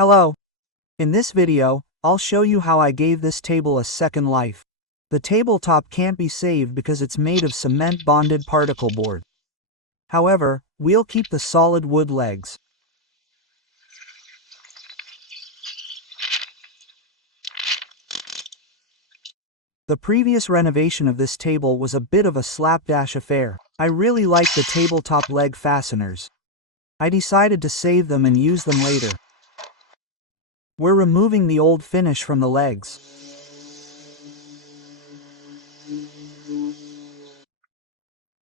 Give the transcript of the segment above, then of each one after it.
Hello. In this video, I'll show you how I gave this table a second life. The tabletop can't be saved because it's made of cement bonded particle board. However, we'll keep the solid wood legs. The previous renovation of this table was a bit of a slapdash affair. I really liked the tabletop leg fasteners. I decided to save them and use them later. We're removing the old finish from the legs.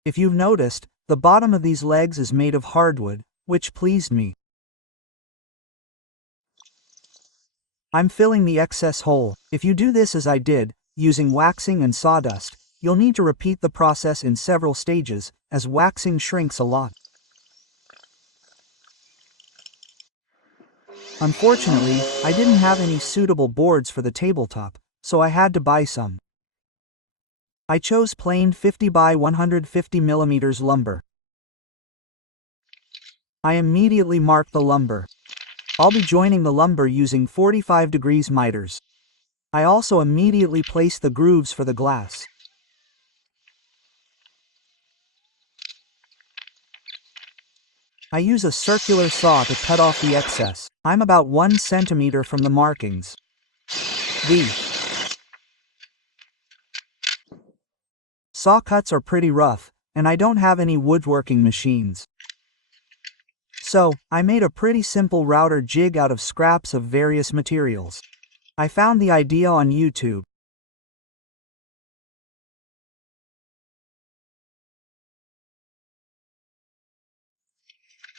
If you've noticed, the bottom of these legs is made of hardwood, which pleased me. I'm filling the excess hole. If you do this as I did, using waxing and sawdust, you'll need to repeat the process in several stages, as waxing shrinks a lot. Unfortunately, I didn't have any suitable boards for the tabletop, so I had to buy some. I chose plain 50 by 150 mm lumber. I immediately marked the lumber. I'll be joining the lumber using 45 degrees miters. I also immediately placed the grooves for the glass. I use a circular saw to cut off the excess. I'm about 1 centimeter from the markings. The saw cuts are pretty rough, and I don't have any woodworking machines. So, I made a pretty simple router jig out of scraps of various materials. I found the idea on YouTube.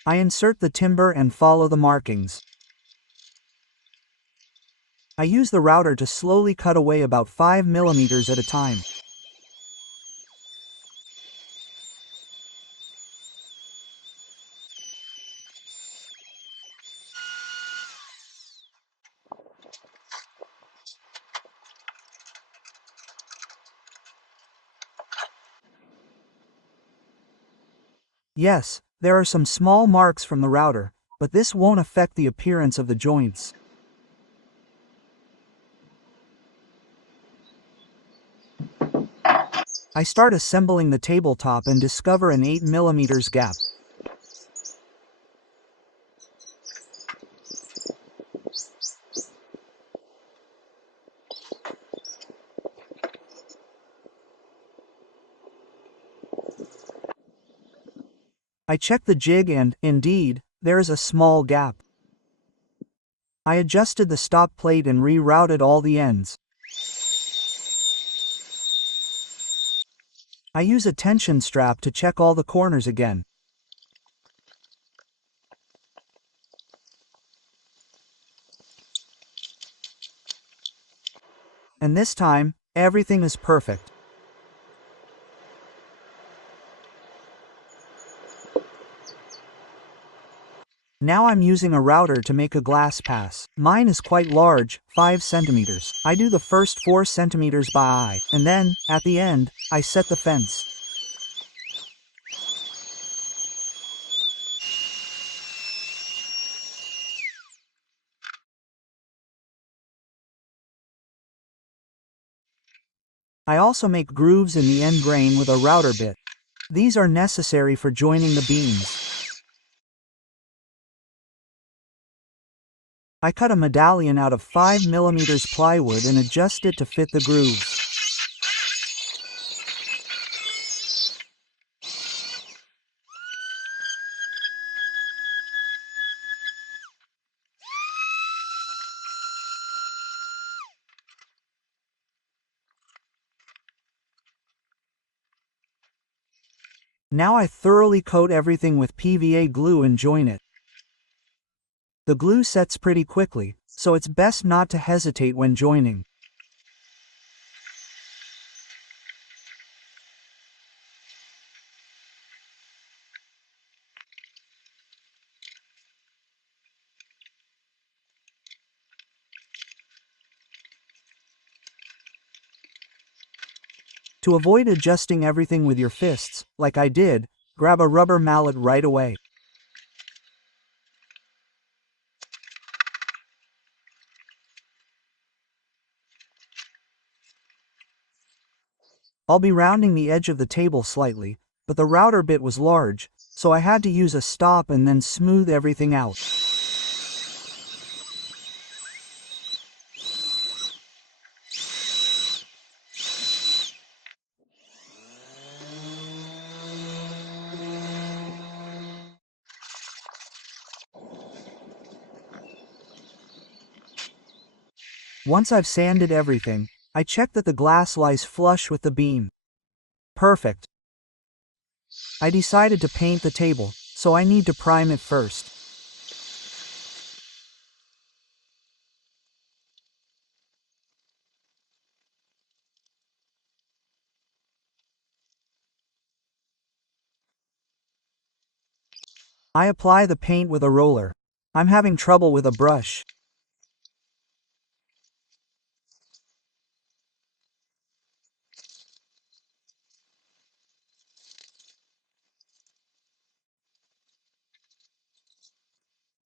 I insert the timber and follow the markings. I use the router to slowly cut away about 5 mm at a time. Yes, there are some small marks from the router, but this won't affect the appearance of the joints. I start assembling the tabletop and discover an 8 mm gap. I check the jig and, indeed, there is a small gap. I adjusted the stop plate and rerouted all the ends. I use a tension strap to check all the corners again. And this time, everything is perfect. Now I'm using a router to make a glass pass. Mine is quite large, 5 centimeters. I do the first 4 centimeters by eye, and then, at the end, I set the fence. I also make grooves in the end grain with a router bit. These are necessary for joining the beams. I cut a medallion out of 5 mm plywood and adjust it to fit the grooves. Now I thoroughly coat everything with PVA glue and join it. The glue sets pretty quickly, so it's best not to hesitate when joining. To avoid adjusting everything with your fists, like I did, grab a rubber mallet right away. I'll be rounding the edge of the table slightly, but the router bit was large, so I had to use a stop and then smooth everything out. Once I've sanded everything, I check that the glass lies flush with the beam. Perfect. I decided to paint the table, so I need to prime it first. I apply the paint with a roller. I'm having trouble with a brush.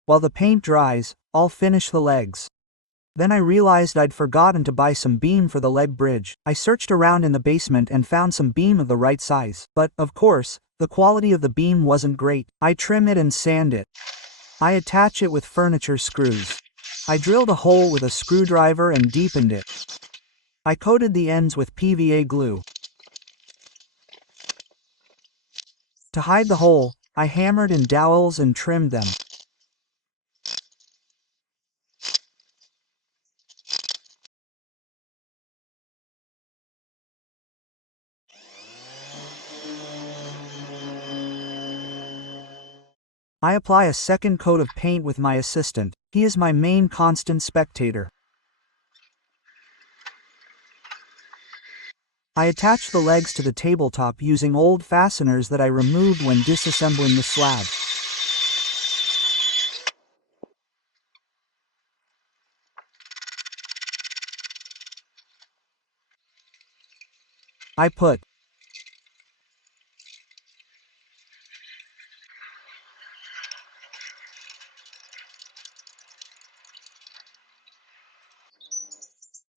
While the paint dries, I'll finish the legs. Then I realized I'd forgotten to buy some beam for the leg bridge. I searched around in the basement and found some beam of the right size. But, of course, the quality of the beam wasn't great. I trim it and sand it. I attach it with furniture screws. I drilled a hole with a screwdriver and deepened it. I coated the ends with PVA glue. To hide the hole, I hammered in dowels and trimmed them. I apply a second coat of paint with my assistant. He is my main constant spectator. I attach the legs to the tabletop using old fasteners that I removed when disassembling the slab. I put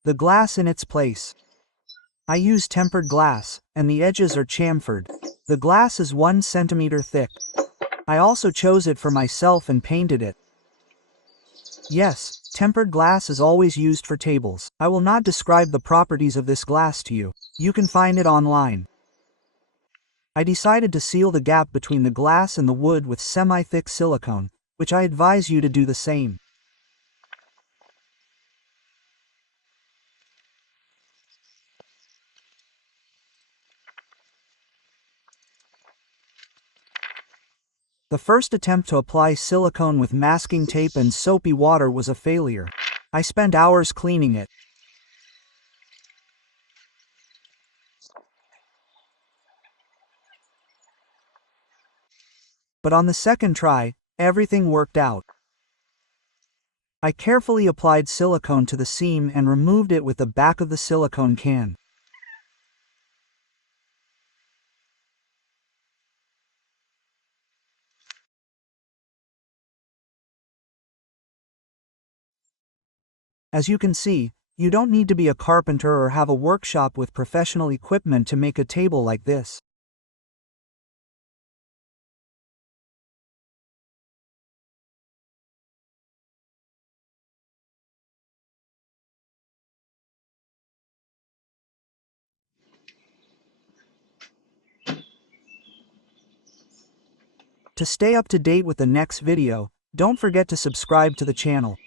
the glass in its place. I use tempered glass, and the edges are chamfered. The glass is 1 centimeter thick. I also chose it for myself and painted it. Yes, tempered glass is always used for tables. I will not describe the properties of this glass to you. You can find it online. I decided to seal the gap between the glass and the wood with semi-thick silicone, which I advise you to do the same. The first attempt to apply silicone with masking tape and soapy water was a failure. I spent hours cleaning it. But on the second try, everything worked out. I carefully applied silicone to the seam and removed it with the back of the silicone can. As you can see, you don't need to be a carpenter or have a workshop with professional equipment to make a table like this. To stay up to date with the next video, don't forget to subscribe to the channel.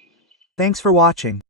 Thanks for watching.